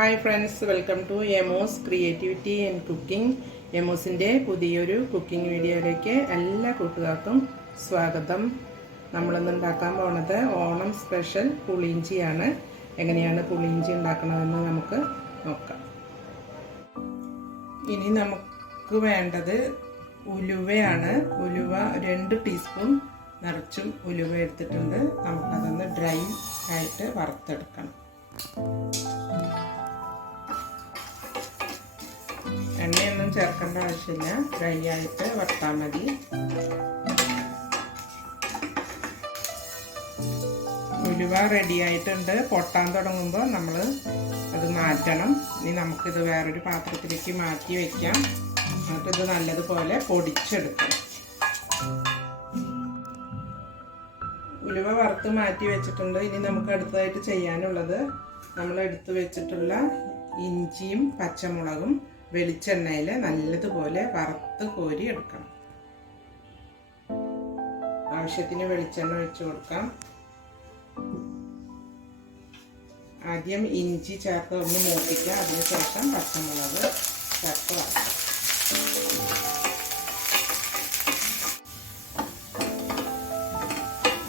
Hi friends welcome to Emo's creativity and cooking. എമോസിന്റെ പുതിയൊരു cooking വീഡിയോയിലേക്ക് എല്ലാ കൂട്ടുകാർക്കും സ്വാഗതം. നമ്മളിന്ന് ഉണ്ടാക്കാൻ പോണത് ഓണം സ്പെഷ്യൽ പുളിയിഞ്ചിയാണ്. എങ്ങനെയാണ് പുളിയിഞ്ചി ഉണ്ടാക്കണമെന്ന് നമുക്ക് നോക്കാം. ഇനി നമുക്ക് വേണ്ടത് ഉലുവയാണ്. ഉലുവ രണ്ട് ടീസ്പൂൺ നിറച്ചും ഉലുവ എടുത്തിട്ടുണ്ട്. നമുക്കതൊന്ന് ഡ്രൈ ആയിട്ട് വറുത്തെടുക്കണം. എണ്ണയൊന്നും ചേർക്കേണ്ട ആവശ്യമില്ല. ഡ്രൈ ആയിട്ട് വറുത്താൽ മതി. ഉലുവ റെഡി ആയിട്ടുണ്ട്. പൊട്ടാൻ തുടങ്ങുമ്പോൾ നമ്മൾ അത് മാറ്റണം. ഇനി നമുക്കിത് വേറൊരു പാത്രത്തിലേക്ക് മാറ്റി വയ്ക്കാം എന്നിട്ട് ഇത് നല്ലതുപോലെ പൊടിച്ചെടുക്കാം. ഉലുവ വറുത്ത് മാറ്റി വെച്ചിട്ടുണ്ട്. ഇനി നമുക്ക് അടുത്തതായിട്ട് ചെയ്യാനുള്ളത് നമ്മൾ എടുത്തു വെച്ചിട്ടുള്ള ഇഞ്ചിയും പച്ചമുളകും വെളിച്ചെണ്ണയിൽ നല്ലതുപോലെ വറുത്ത് കോരി എടുക്കണം. ആവശ്യത്തിന് വെളിച്ചെണ്ണ ഒഴിച്ച് കൊടുക്കാം. ആദ്യം ഇഞ്ചി ചേർത്ത് ഒന്ന് മൂപ്പിക്കുക അതിനുശേഷം പച്ചമുളക് ചേർത്ത് വറക്കാം.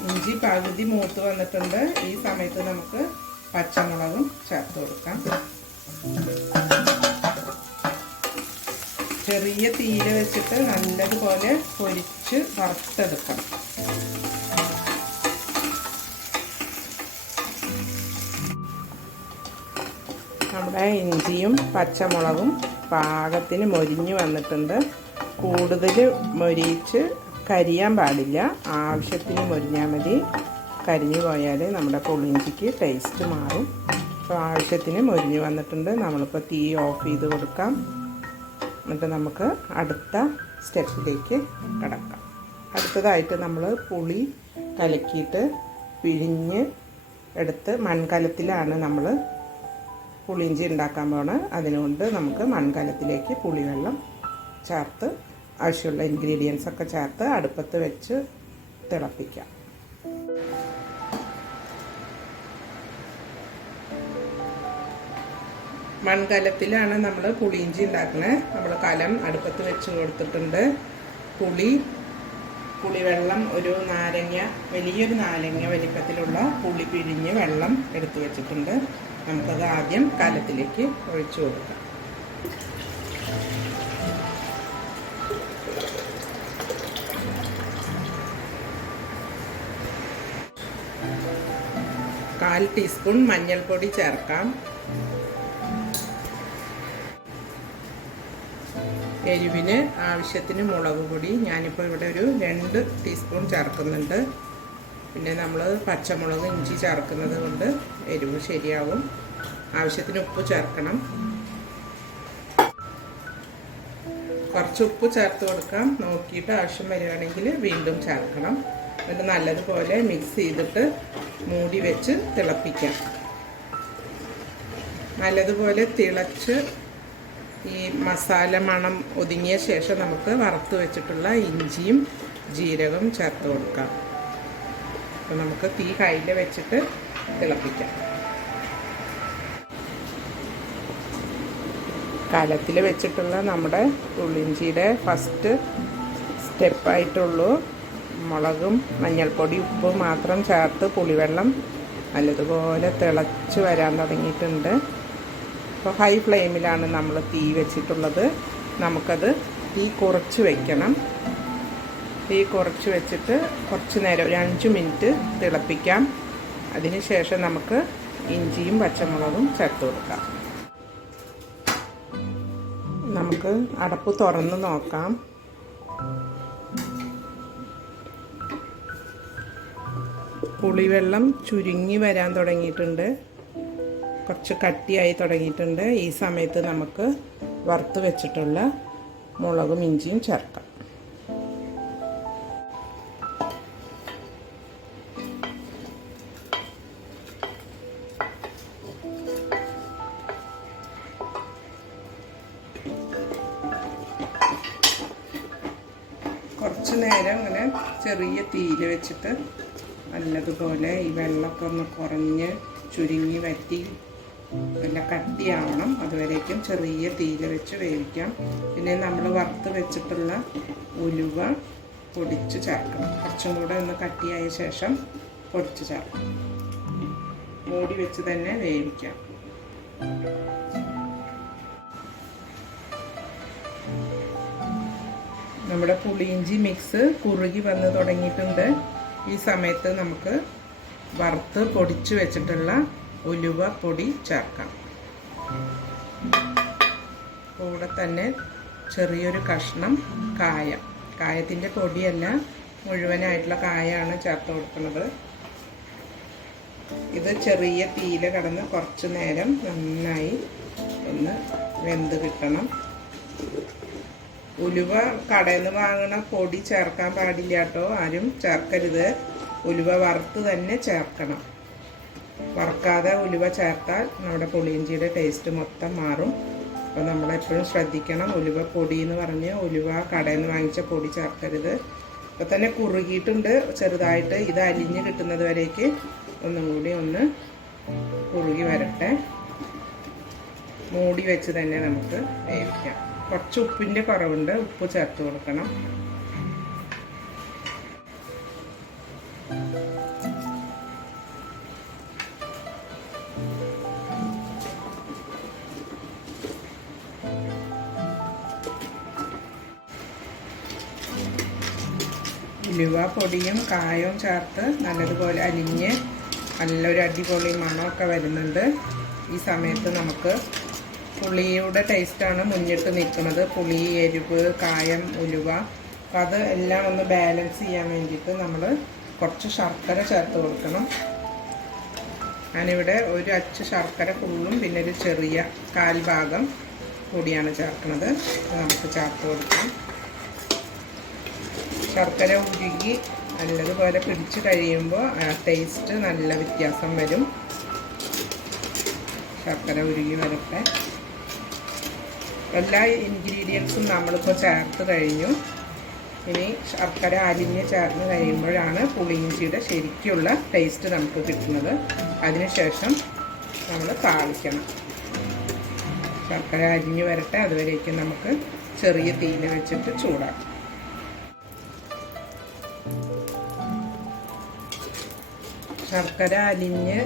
ഇഞ്ചി പകുതി മൂത്ത് വന്നിട്ടുണ്ട്. ഈ സമയത്ത് നമുക്ക് പച്ചമുളകും ചേർത്ത് കൊടുക്കാം. ചെറിയ തീര വെച്ചിട്ട് നല്ലതുപോലെ പൊരിച്ച് വറുത്തെടുക്കണം. നമ്മുടെ ഇഞ്ചിയും പച്ചമുളകും പാകത്തിന് മൊരിഞ്ഞു വന്നിട്ടുണ്ട്. കൂടുതൽ മൊരിച്ച് കരിയാൻ പാടില്ല. ആവശ്യത്തിന് മൊരിഞ്ഞാൽ മതി. കരിഞ്ഞു പോയാൽ നമ്മുടെ പുളിഞ്ചിക്ക് ടേസ്റ്റ് മാറും. അപ്പോൾ ആവശ്യത്തിന് മൊരിഞ്ഞു വന്നിട്ടുണ്ട്. നമ്മളിപ്പോൾ തീ ഓഫ് ചെയ്ത് കൊടുക്കാം. എന്നിട്ട് നമുക്ക് അടുത്ത സ്റ്റെപ്പിലേക്ക് കിടക്കാം. അടുത്തതായിട്ട് നമ്മൾ പുളി കലക്കിയിട്ട് പിഴിഞ്ഞ് എടുത്ത് മൺകലത്തിലാണ് നമ്മൾ പുളിയിഞ്ചി ഉണ്ടാക്കാൻ പോണത് അതിനുകൊണ്ട് നമുക്ക് മൺകലത്തിലേക്ക് പുളിവെള്ളം ചേർത്ത് ആവശ്യമുള്ള ഇൻഗ്രീഡിയൻസ് ഒക്കെ ചേർത്ത് അടുപ്പത്ത് വെച്ച് തിളപ്പിക്കാം. മൺകലത്തിലാണ് നമ്മൾ പുളിയിഞ്ചി ഉണ്ടാക്കുന്നത് നമ്മൾ കലം അടുപ്പത്ത് വെച്ച് കൊടുത്തിട്ടുണ്ട്. പുളി പുളിവെള്ളം ഒരു നാരങ്ങ വലിയൊരു നാരങ്ങ വലിപ്പത്തിലുള്ള പുളി പിഴിഞ്ഞ് വെള്ളം എടുത്തു വെച്ചിട്ടുണ്ട്. നമുക്കത് ആദ്യം കലത്തിലേക്ക് ഒഴിച്ചു കൊടുക്കാം. കാൽ ടീസ്പൂൺ മഞ്ഞൾപ്പൊടി ചേർക്കാം. എരിവിന് ആവശ്യത്തിന് മുളക് പൊടി. ഞാനിപ്പോൾ ഇവിടെ ഒരു രണ്ട് ടീസ്പൂൺ ചേർക്കുന്നുണ്ട്. പിന്നെ നമ്മൾ പച്ചമുളക് ഇഞ്ചി ചേർക്കുന്നത് കൊണ്ട് എരിവ് ശരിയാവും. ആവശ്യത്തിന് ഉപ്പ് ചേർക്കണം. കുറച്ച് ഉപ്പ് ചേർത്ത് കൊടുക്കാം. നോക്കിയിട്ട് ആവശ്യം വരികയാണെങ്കിൽ വീണ്ടും ചേർക്കണം. എന്നിട്ട് നല്ലതുപോലെ മിക്സ് ചെയ്തിട്ട് മൂടി വെച്ച് തിളപ്പിക്കാം. നല്ലതുപോലെ തിളച്ച് ഈ മസാല മണം ഒതുങ്ങിയ ശേഷം നമുക്ക് വറുത്ത് വെച്ചിട്ടുള്ള ഇഞ്ചിയും ജീരകവും ചേർത്ത് കൊടുക്കാം. അപ്പോൾ നമുക്ക് തീ കയ്യിൽ വെച്ചിട്ട് തിളപ്പിക്കാം. കലത്തിൽ വെച്ചിട്ടുള്ള നമ്മുടെ ഉള്ളിഞ്ചിയുടെ ഫസ്റ്റ് സ്റ്റെപ്പായിട്ടുള്ളൂ മുളകും മഞ്ഞൾപ്പൊടി ഉപ്പ് മാത്രം ചേർത്ത് പുളിവെള്ളം നല്ലതുപോലെ തിളച്ച് വരാൻ തുടങ്ങിയിട്ടുണ്ട്. അപ്പോൾ ഹൈ ഫ്ലെയിമിലാണ് നമ്മൾ തീ വെച്ചിട്ടുള്ളത്. നമുക്കത് തീ കുറച്ച് വയ്ക്കണം തീ കുറച്ച് വെച്ചിട്ട് കുറച്ച് നേരം ഒരു അഞ്ച് മിനിറ്റ് തിളപ്പിക്കാം. അതിനുശേഷം നമുക്ക് ഇഞ്ചിയും പച്ചമുളകും ചേർത്ത് കൊടുക്കാം. നമുക്ക് അടപ്പ് തുറന്ന് നോക്കാം. പുളിവെള്ളം ചുരുങ്ങി വരാൻ തുടങ്ങിയിട്ടുണ്ട്. കുറച്ച് കട്ടിയായി തുടങ്ങിയിട്ടുണ്ട്. ഈ സമയത്ത് നമുക്ക് വറുത്ത് വെച്ചിട്ടുള്ള മുളകും ഇഞ്ചിയും ചേർക്കാം. കുറച്ച് നേരം ഇങ്ങനെ ചെറിയ തീര് വെച്ചിട്ട് നല്ലതുപോലെ ഈ വെള്ളമൊക്കെ ഒന്ന് കുറഞ്ഞ് ചുരുങ്ങി വറ്റി നല്ല കട്ടിയാവണം. അതുവരേക്കും ചെറിയ തീയിൽ വെച്ച് വേവിക്കാം. പിന്നെ നമ്മൾ വറുത്ത് വെച്ചിട്ടുള്ള ഉലുവ പൊടിച്ച് ചേർക്കണം. കുറച്ചും കൂടെ ഒന്ന് കട്ടിയായ ശേഷം പൊടിച്ച് ചേർക്കണം. മൂടി വെച്ച് തന്നെ വേവിക്കാം. നമ്മുടെ പുളിയിഞ്ചി മിക്സ് കുറുകി വന്ന് തുടങ്ങിയിട്ടുണ്ട്. ഈ സമയത്ത് നമുക്ക് വറുത്ത് പൊടിച്ച് വെച്ചിട്ടുള്ള ഉലുവ പൊടി ചേർക്കാം കൂടെ തന്നെ ചെറിയൊരു കഷ്ണം കായ. കായത്തിന്റെ പൊടിയല്ല മുഴുവനായിട്ടുള്ള കായാണ് ചേർത്ത് കൊടുക്കുന്നത്. ഇത് ചെറിയ തീല കടന്ന് കുറച്ച് നേരം നന്നായി ഒന്ന് വെന്ത് കിട്ടണം. ഉലുവ കടയിൽ നിന്ന് വാങ്ങണ പൊടി ചേർക്കാൻ പാടില്ല കേട്ടോ. ആരും ചേർക്കരുത്. ഉലുവ വറുത്ത് തന്നെ ചേർക്കണം. വറക്കാതെ ഉലുവ ചേർത്താൽ നമ്മുടെ പുളിയിഞ്ചിയുടെ ടേസ്റ്റ് മൊത്തം മാറും. അപ്പോൾ നമ്മളെപ്പോഴും ശ്രദ്ധിക്കണം. ഉലുവ പൊടി എന്ന് പറഞ്ഞ് ഉലുവ കടയിൽ നിന്ന് വാങ്ങിച്ച പൊടി ചേർക്കരുത്. അപ്പോൾ തന്നെ കുറുകിയിട്ടുണ്ട്. ചെറുതായിട്ട് ഇത് അലിഞ്ഞ് കിട്ടുന്നത് വരേക്ക് ഒന്നും കൂടി ഒന്ന് കുറുകി വരട്ടെ. മൂടി വെച്ച് തന്നെ നമുക്ക് വേവിക്കാം. കുറച്ച് ഉപ്പിന്റെ കുറവുണ്ട്. ഉപ്പ് ചേർത്ത് കൊടുക്കണം. ഉലുവ പൊടിയും കായവും ചേർത്ത് നല്ലതുപോലെ അലിഞ്ഞ് നല്ലൊരു അടിപൊളി മണമൊക്കെ വരുന്നുണ്ട്. ഈ സമയത്ത് നമുക്ക് പുളിയുടെ ടേസ്റ്റാണ് മുന്നിട്ട് നിൽക്കുന്നത്. പുളി എരിവ് കായം ഉലുവ. അപ്പം അത് എല്ലാം ഒന്ന് ബാലൻസ് ചെയ്യാൻ വേണ്ടിയിട്ട് നമ്മൾ കുറച്ച് ശർക്കര ചേർത്ത് കൊടുക്കണം. ഞാനിവിടെ ഒരു അച്ച് ശർക്കര ഫുള്ളും പിന്നെ ഒരു ചെറിയ കാൽ ഭാഗം കൂടിയാണ് ചേർക്കുന്നത്. നമുക്ക് ചേർത്ത് കൊടുക്കാം. ശർക്കര ഉരുകി നല്ലതുപോലെ പിടിച്ച് കഴിയുമ്പോൾ ടേസ്റ്റ് നല്ല വ്യത്യാസം വരും. ശർക്കര ഉരുകി വരട്ടെ. എല്ലാ ഇൻഗ്രീഡിയൻസും നമ്മളിപ്പോൾ ചേർത്ത് കഴിഞ്ഞു. ഇനി ശർക്കര അരിഞ്ഞ് ചേർന്ന് കഴിയുമ്പോഴാണ് പുളിയിഞ്ചിയുടെ ശരിക്കുള്ള ടേസ്റ്റ് നമുക്ക് കിട്ടുന്നത്. അതിനുശേഷം നമ്മൾ താളിക്കണം. ശർക്കര അരിഞ്ഞ് വരട്ടെ. അതുവരേക്കും നമുക്ക് ചെറിയ തീയിൽ വെച്ചിട്ട് ചൂടാക്കാം. ശർക്കര അലിഞ്ഞ്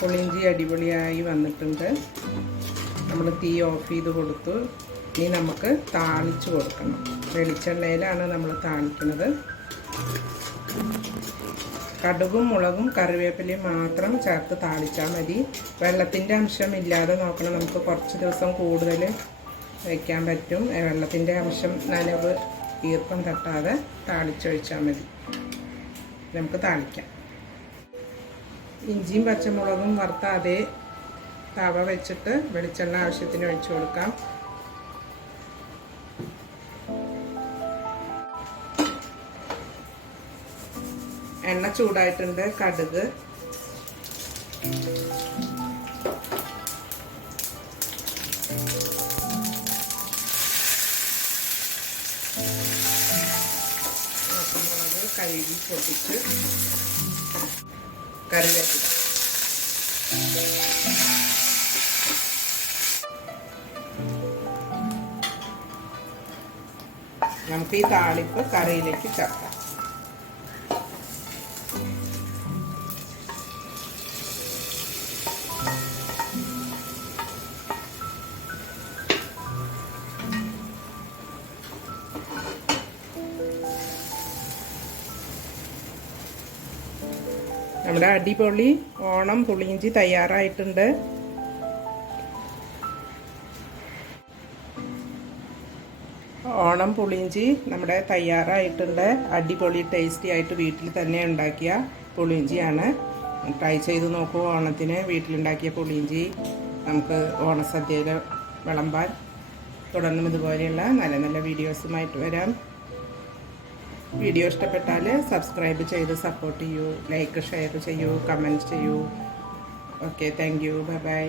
പുളിഞ്ചി അടിപൊളിയായി വന്നിട്ടുണ്ട്. നമ്മൾ തീ ഓഫ് ചെയ്ത് കൊടുത്തു. ഇനി നമുക്ക് താളിച്ച് കൊടുക്കണം. വെളിച്ചെണ്ണയിലാണ് നമ്മൾ താളിക്കുന്നത്. കടുകും മുളകും കറിവേപ്പിലയും മാത്രം ചേർത്ത് താളിച്ചാൽ മതി. വെള്ളത്തിന്റെ അംശം ഇല്ലാതെ നോക്കണം. നമുക്ക് കുറച്ച് ദിവസം കൂടുതൽ വയ്ക്കാൻ പറ്റും. വെള്ളത്തിന്റെ അംശം നനവ് ഈർപ്പം തട്ടാതെ താളിച്ചൊഴിച്ചാൽ മതി. നമുക്ക് താളിക്കാം. ഇഞ്ചിയും പച്ചമുളകും വറുത്ത അതേ തവ വെച്ചിട്ട് വെളിച്ചെണ്ണ ആവശ്യത്തിന് ഒഴിച്ചു കൊടുക്കാം. എണ്ണ ചൂടായിട്ടുണ്ട് കടുക്. കഴുകി പൊട്ടിച്ച് കറിവേപ്പില നമുക്ക് ഈ താളിപ്പ് കറിയിലേക്ക് ചേർക്കാം നമ്മുടെ അടിപൊളി ഓണം പുളിയിഞ്ചി തയ്യാറായിട്ടുണ്ട്. ഓണം പുളിയിഞ്ചി നമ്മുടെ തയ്യാറായിട്ടുണ്ട്. അടിപൊളി ടേസ്റ്റി ആയിട്ട് വീട്ടിൽ തന്നെ ഉണ്ടാക്കിയ പുളിയിഞ്ചിയാണ്. ട്രൈ ചെയ്ത് നോക്കൂ ഓണത്തിന് വീട്ടിലുണ്ടാക്കിയ പുളിയിഞ്ചി. നമുക്ക് ഓണസദ്യയിൽ വിളമ്പാൻ തുടർന്നും ഇതുപോലെയുള്ള നല്ല നല്ല വീഡിയോസുമായിട്ട് വരാം. വീഡിയോ ഇഷ്ടപ്പെട്ടാൽ സബ്സ്ക്രൈബ് ചെയ്ത് സപ്പോർട്ട് ചെയ്യൂ ലൈക്ക് ഷെയർ ചെയ്യൂ കമന്റ് ചെയ്യൂ. Okay thank you bye bye